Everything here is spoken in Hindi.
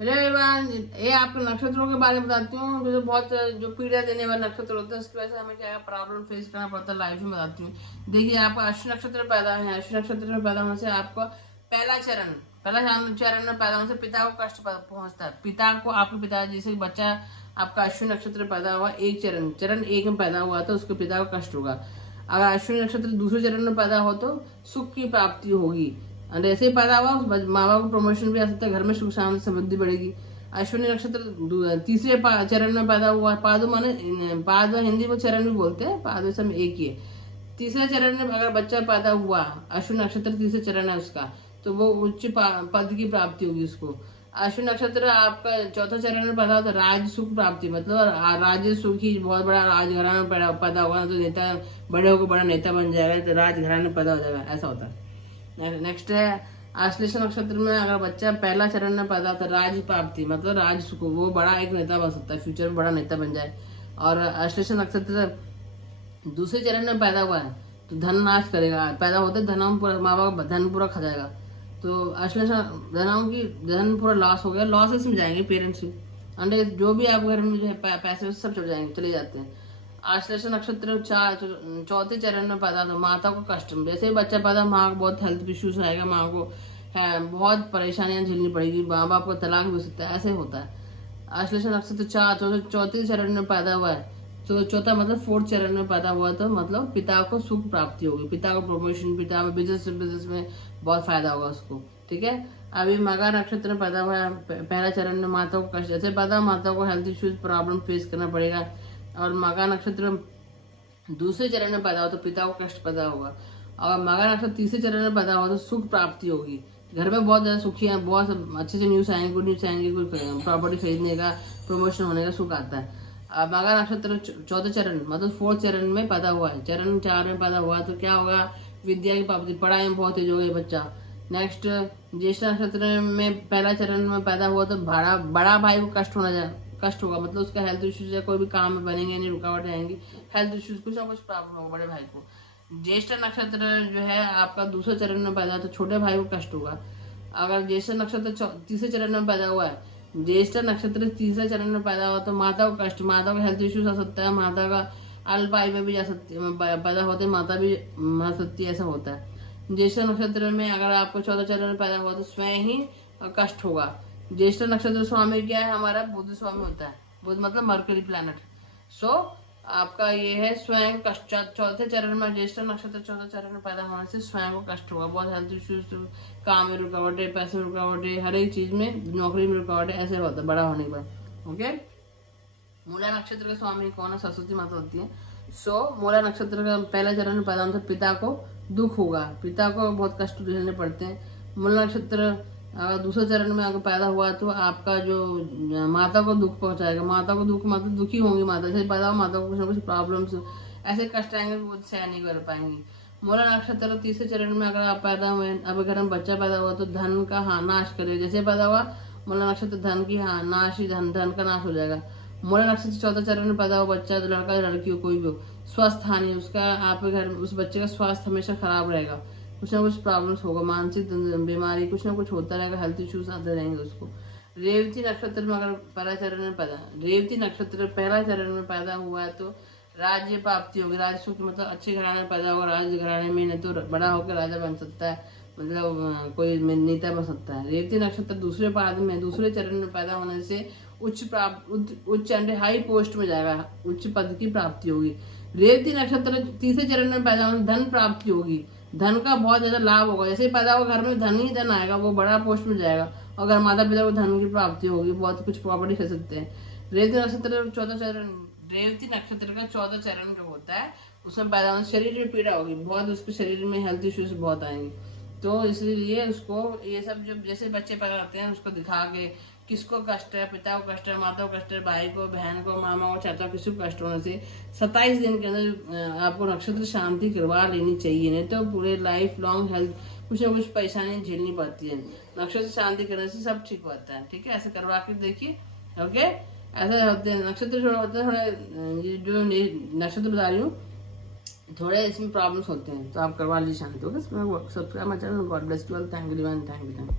हेलो एवरीवन, ये आपके नक्षत्रों के बारे में बताती हूँ। जो बहुत जो पीड़ा देने वाले नक्षत्र होते हैं उसकी वजह से हमें क्या प्रॉब्लम फेस करना पड़ता है लाइफ में, बताती हूँ। देखिए, आपका अश्विनी नक्षत्र पैदा है। अश्विनी नक्षत्र में पैदा होने से आपको पहला चरण में पैदा होने से पिता को कष्ट पहुंचता है। पिता को, आपके पिता, जैसे बच्चा आपका अश्विनी नक्षत्र में पैदा हुआ, एक चरण एक में पैदा हुआ तो उसके पिता को कष्ट होगा। अगर अश्विनी नक्षत्र दूसरे चरण में पैदा हो तो सुख की प्राप्ति होगी। और ऐसे ही पैदा हुआ माँ बाप को प्रमोशन भी आ सकता है, घर में सुख शांति समृद्धि बढ़ेगी। अश्विनी नक्षत्र तीसरे चरण में पैदा हुआ, पादो माने पाद हिंदी में चरण भी बोलते हैं, पादो सब एक ही है। तीसरे चरण में अगर बच्चा पैदा हुआ, अश्विनी नक्षत्र तीसरे चरण है उसका, तो वो उच्च पद की प्राप्ति होगी उसको। अश्विनी नक्षत्र आपका चौथा चरण में पैदा होता है, राज सुख प्राप्ति, मतलब राज्य सुख ही, बहुत बड़ा राजघराना में पैदा होगा तो नेता, बड़े होकर बड़ा नेता बन जाएगा, तो राजघराना में पैदा हो जाएगा, ऐसा होता है। नेक्स्ट है आश्लेषा नक्षत्र में अगर बच्चा पहला चरण में पैदा होता है, राज प्राप्ति, मतलब राज सुख, वो बड़ा एक नेता बन सकता है, फ्यूचर में बड़ा नेता बन जाए। और आश्लेषा नक्षत्र दूसरे चरण में पैदा हुआ है तो धन नाश करेगा, पैदा होते धन पूरा, माँ बाप धन पूरा खा जाएगा। तो आश्लेषा धन पूरा लॉस हो गया, लॉसेस में जाएंगे पेरेंट्स भी, अंडे जो भी आप घर में जो है पैसे सब चले जाते हैं। आश्लेषा नक्षत्र चौथे चरण में पैदा तो माता को कष्ट, जैसे ही बच्चा पैदा माँ को बहुत हेल्थ इश्यूज आएगा, माँ को है बहुत परेशानियां झेलनी पड़ेगी, माँ बाप को तलाक भी हो सकता है, ऐसे होता है। आश्लेषा नक्षत्र चौथे चरण में पैदा हुआ है तो चौथा मतलब फोर्थ चरण में पैदा हुआ तो मतलब पिता को सुख प्राप्ति होगी, पिता को प्रमोशन, पिता में बिजनेस में बहुत फायदा होगा उसको, ठीक है। अभी मगा नक्षत्र में पैदा हुआ है, पहला चरण में माता को कष्ट, जैसे पैदा माता को हेल्थ इश्यूज प्रॉब्लम फेस करना पड़ेगा। और मगा नक्षत्र दूसरे चरण में पैदा हो तो पिता को कष्ट पैदा होगा। और मगा नक्षत्र तीसरे चरण में पैदा हो तो सुख प्राप्ति होगी, घर में बहुत ज्यादा सुखी है, बहुत अच्छे से न्यूज आएंगे, गुड न्यूज आएंगे, कोई प्रॉपर्टी खरीदने का, प्रमोशन होने का सुख आता है। मगा नक्षत्र चौथे चरण मतलब फोर्थ चरण में पैदा हुआ है, चरण 4 में पैदा हुआ तो क्या होगा, विद्या की प्राप्ति, पढ़ाई में बहुत तेज हो गई बच्चा। नेक्स्ट ज्येष्ठ नक्षत्र में पहला चरण में पैदा हुआ तो बड़ा भाई को कष्ट होगा, मतलब उसका हेल्थ इश्यूज है, कोई भी काम में बनेंगे नहीं, रुकावट आएंगी, हेल्थ इश्यूज कुछ ना कुछ प्रॉब्लम होगा बड़े भाई को। ज्येष्ठ नक्षत्र जो है आपका दूसरे चरण में पैदा तो छोटे भाई को कष्ट होगा। अगर ज्येष्ठ नक्षत्र तीसरे चरण में पैदा हुआ है, ज्येष्ठ नक्षत्र तीसरे चरण में पैदा हुआ तो माता को कष्ट, माता को हेल्थ इश्यूज आ सकता है, माता का अल्पायु में भी जा सकती है, पैदा होते माता भी मर सकती है, ऐसा होता है। ज्येष्ठ नक्षत्र में अगर आपको 14 चरण में पैदा हुआ तो स्वयं ही कष्ट होगा। ज्येष्ठ नक्षत्र स्वामी क्या है, हमारा बुध स्वामी होता है, बुध मतलब मरकरी प्लैनेट। सो आपका ये है स्वयं कष्ट, चौथे चरण में ज्येष्ठ नक्षत्र चौथे चरण में पैदा होने से स्वयं को कष्ट होगा, बहुत हेल्थ इश्यूज, काम में रुकावटें, पैसे में रुकावटें, हर एक चीज में, नौकरी में रुकावटें, ऐसे होता है बड़ा होने के बाद। ओके, मूला नक्षत्र के स्वामी कौन है, सरस्वती माता होती है। सो मूला नक्षत्र का पहला चरण में पैदा होने से पिता को दुख होगा, पिता को बहुत कष्ट झेलने पड़ते हैं। मूला नक्षत्र अगर दूसरे चरण में अगर पैदा हुआ तो आपका जो माता को दुख पहुंचाएगा, माता को दुख, माता दुखी होंगी, माता से पैदा हो, माता को कुछ ना कुछ प्रॉब्लम्स, ऐसे कष्ट आएंगे वो सहन नहीं कर पाएंगी। मूला नक्षत्र तीसरे चरण में अगर आप पैदा हुए, अब अगर हम बच्चा पैदा हुआ तो धन का नाश करेगा, जैसे पैदा हुआ मूला नक्षत्र धन की नाश ही, धन का नाश हो जाएगा। मूला नक्षत्र चौथा चरण में पैदा हुआ बच्चा, तो लड़का लड़की हो कोई भी हो, स्वस्थ हानि, उसका आपके घर में उस बच्चे का स्वास्थ्य हमेशा खराब रहेगा, कुछ ना कुछ प्रॉब्लम्स होगा, मानसिक बीमारी कुछ ना कुछ होता रहेगा, हेल्थ इश्यूज आते रहेंगे उसको। रेवती नक्षत्र में अगर रेवती नक्षत्र पहला चरण में पैदा हुआ है तो राज्य प्राप्ति होगी, राज सुख, मतलब अच्छे घराने में पैदा होगा, राज घराने में, नहीं तो बड़ा होकर राजा बन सकता है, मतलब कोई नेता बन सकता है। रेवती नक्षत्र दूसरे चरण में पैदा होने से उच्च हाई पोस्ट में जाएगा, उच्च पद की प्राप्ति होगी। रेवती नक्षत्र तीसरे चरण में पैदा होने धन प्राप्ति होगी, धन का बहुत ज्यादा लाभ होगा, जैसे पैदा होगा घर में धन ही धन आएगा, वो बड़ा पोस्ट में जाएगा। अगर माता पिता को धन की प्राप्ति होगी, बहुत कुछ प्रॉपर्टी खरीद सकते हैं। रेवती नक्षत्र का 14 चरण जो होता है उसमें पैदा होने शरीर में पीड़ा होगी बहुत, उसके शरीर में हेल्थ इश्यूज बहुत आएंगे, तो इसलिए उसको ये सब जब जैसे बच्चे पैदा होते हैं उसको दिखा के किसको कष्ट है, पिता को कष्ट है, माता को कष्ट है, भाई को, बहन को, मामा को, चाचा को, किसी को कष्ट होने से 27 दिन के अंदर आपको नक्षत्र शांति करवा लेनी चाहिए, नहीं तो पूरे लाइफ लॉन्ग हेल्थ कुछ ना कुछ परेशानी झेलनी पड़ती है। नक्षत्र शांति करने से सब ठीक होता है, ठीक है, ऐसे करवा के देखिए। ओके, ऐसे होते हैं नक्षत्र होते हैं थोड़े, ये जो नक्षत्र बता रही हूँ थोड़े इसमें प्रॉब्लम्स होते हैं, तो आप करवा लीजिए शांति। Okay, subscribe my channel, God bless you all, thank you.